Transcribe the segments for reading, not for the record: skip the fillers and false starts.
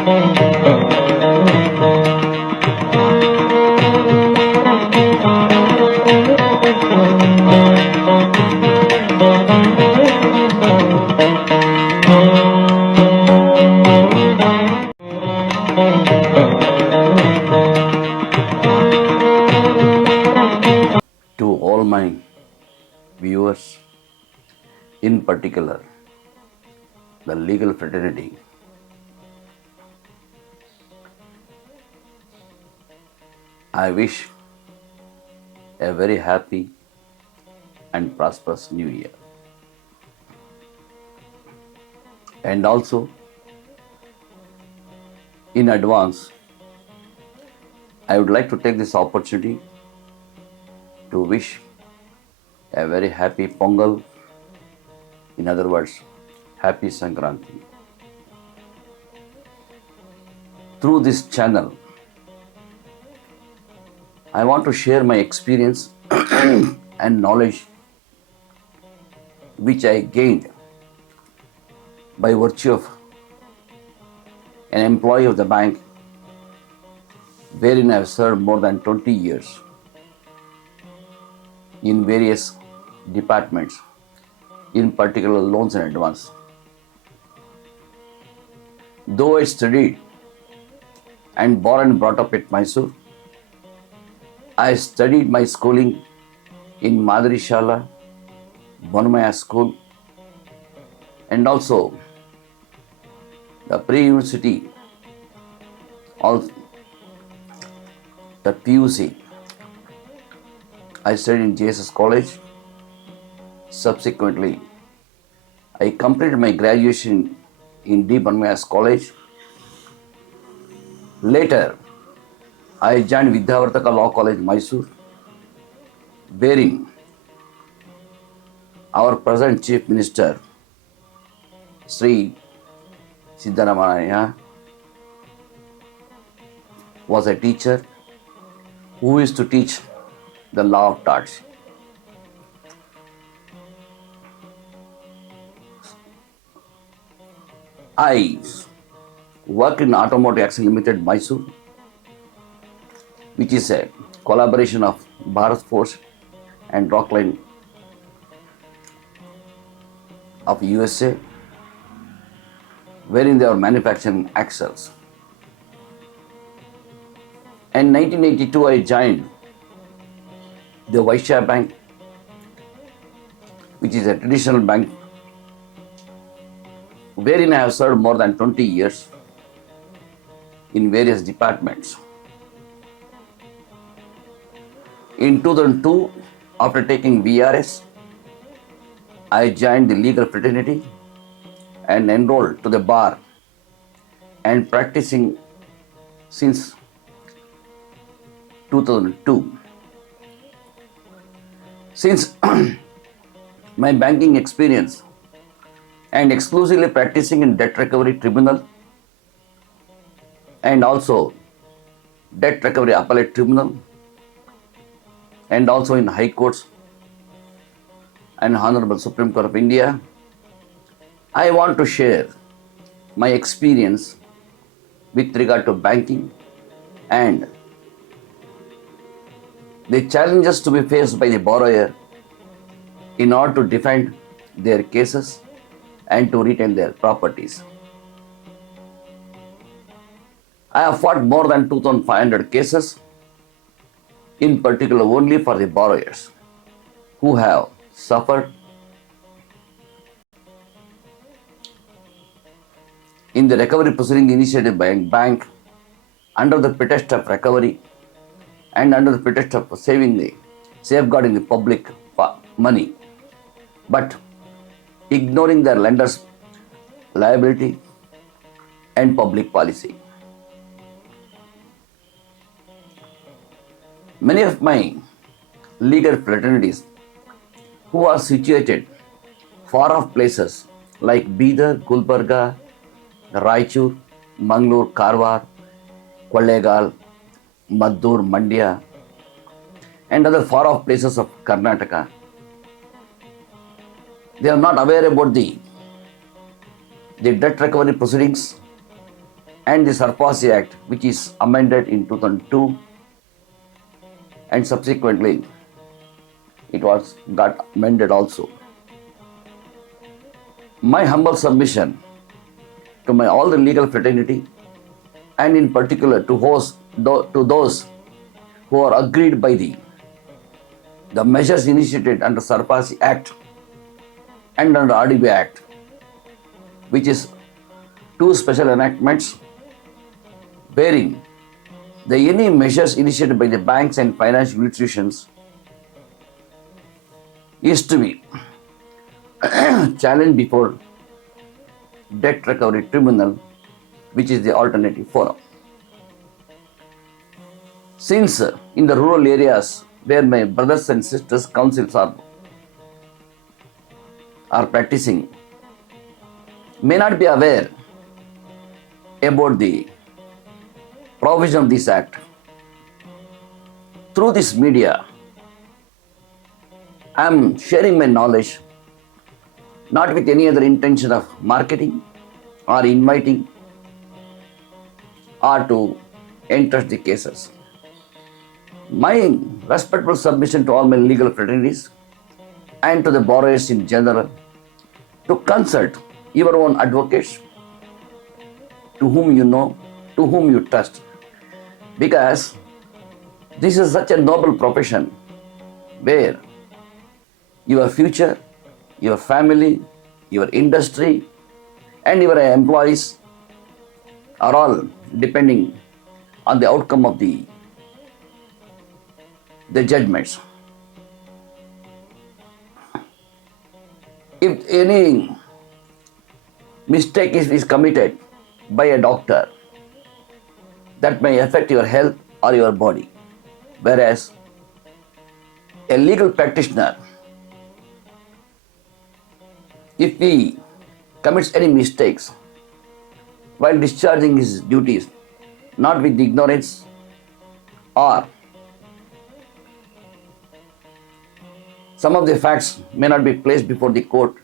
To all my viewers, in particular the legal fraternity, I wish a very happy and prosperous new year. And also, in advance, I would like to take this opportunity to wish a very happy Pongal, in other words, happy Sankranti. Through this channel, I want to share my experience and knowledge which I gained by virtue of an employee of the bank wherein I have served more than 20 years in various departments, in particular loans and advance. Though I studied and born and brought up at Mysore, I studied my schooling in Madhuri Shala, Bonamaya School, and also the pre-university, also the PUC. I studied in JSS College. Subsequently, I completed my graduation in D. Bonamaya College. Later, I joined Vidyavartaka Law College, Mysore, wherein our present Chief Minister, Sri Siddharamayya, was a teacher who used to teach the law of torts. I worked in Automotive Axle Limited, Mysore, which is a collaboration of Bharat Forge and Rockline of USA, wherein they are manufacturing axles. In 1982, I joined the Vaishya Bank, which is a traditional bank, wherein I have served more than 20 years in various departments. In 2002, after taking VRS, I joined the legal fraternity and enrolled to the bar and practicing since 2002. Since my banking experience and exclusively practicing in debt recovery tribunal and also debt recovery appellate tribunal and also in high courts and Honorable Supreme Court of India, I want to share my experience with regard to banking and the challenges to be faced by the borrower in order to defend their cases and to retain their properties. I have fought more than 2,500 cases, in particular only for the borrowers who have suffered in the recovery proceeding initiated by a bank under the pretext of recovery and under the pretext of safeguarding the public money, but ignoring their lenders' liability and public policy. Many of my legal fraternities who are situated far off places like Bidar, Gulbarga, Raichur, Mangalore, Karwar, Kollegal, Maddur, Mandya, and other far off places of Karnataka, they are not aware about the debt recovery proceedings and the Sarfarsi Act, which is amended in 2002, and subsequently it got amended also. My humble submission to all the legal fraternity, and in particular to those who are aggrieved by the measures initiated under Sarfarsi Act and under RDB Act, which is two special enactments bearing any measures initiated by the banks and financial institutions is to be challenged before debt recovery tribunal, which is the alternative forum. Since in the rural areas where my brothers and sisters councils are practicing may not be aware about the provision of this act, through this media I am sharing my knowledge, not with any other intention of marketing or inviting or to entrust the cases. My respectful submission to all my legal fraternities and to the borrowers in general to consult your own advocates, to whom you know, to whom you trust, because this is such a noble profession where your future, your family, your industry and your employees are all depending on the outcome of the judgments. If any mistake is committed by a doctor, that may affect your health or your body, whereas a legal practitioner, if he commits any mistakes while discharging his duties, not with ignorance or some of the facts may not be placed before the court,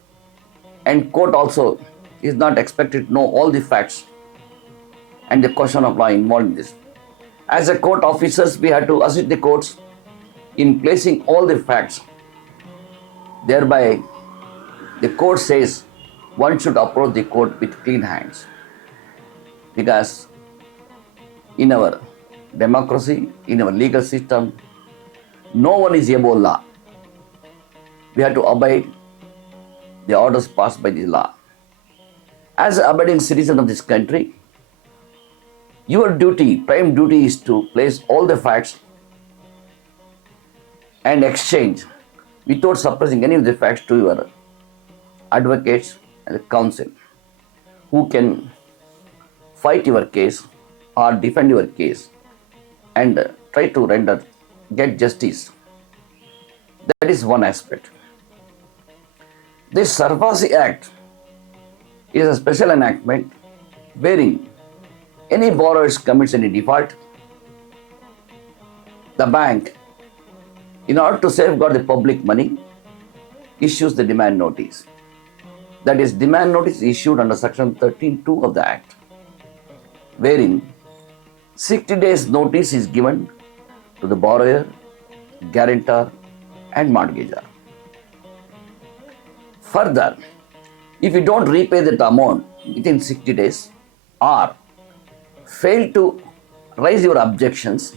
and court also is not expected to know all the facts and the question of law involved in this. As a court officers, we have to assist the courts in placing all the facts. Thereby, the court says one should approach the court with clean hands, because in our democracy, in our legal system, no one is above law. We have to abide the orders passed by the law. As an abiding citizen of this country, your duty, prime duty, is to place all the facts and exchange without suppressing any of the facts to your advocates and counsel, who can fight your case or defend your case and try to get justice. That is one aspect. This Sarfarsi Act is a special enactment wherein any borrower commits any default, the bank, in order to safeguard the public money, issues the demand notice. That is, demand notice issued under section 13(2) of the Act, wherein 60 days notice is given to the borrower, guarantor and mortgagor. Further, if you don't repay that amount within 60 days or fail to raise your objections,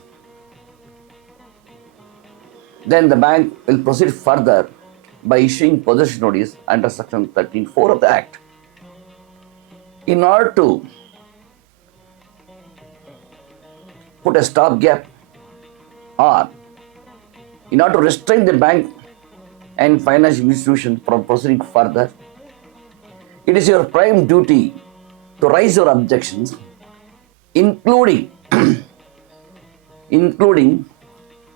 then the bank will proceed further by issuing possession notice under section 13(4) of the Act. In order to put a stopgap or in order to restrain the bank and financial institution from proceeding further, it is your prime duty to raise your objections, including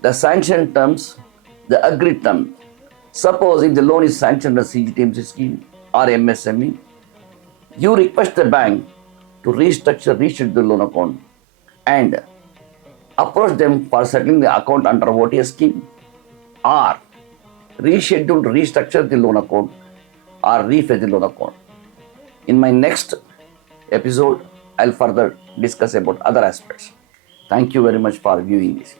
the sanctioned terms, the agreed term. Suppose if the loan is sanctioned under CGTMC scheme or MSME, you request the bank to reschedule the loan account and approach them for settling the account under OTS scheme, or restructure the loan account or rephrase the loan account. In my next episode, I'll further discuss about other aspects. Thank you very much for viewing this.